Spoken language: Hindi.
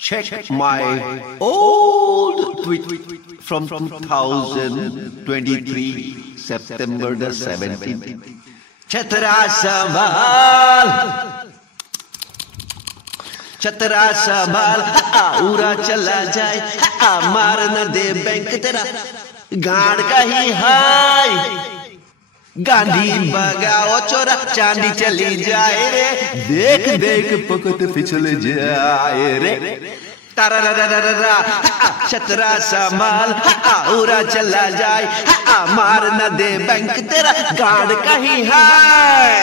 Check my old tweet from 2023, September the 17th. Chatra संभाल, चतरा संभाल, उड़ा चला जाए, मार न दे बैंक तेरा, गाड़ का ही हाय, गांधी भगाओ चोरा, चांदी चली जाए रे, देख देख पकड़ फिसल जाए रे, तारा चतरा संभाल, उड़ा चला जाए, मार न दे बैंक तेरा, गाड़ का ही हाय।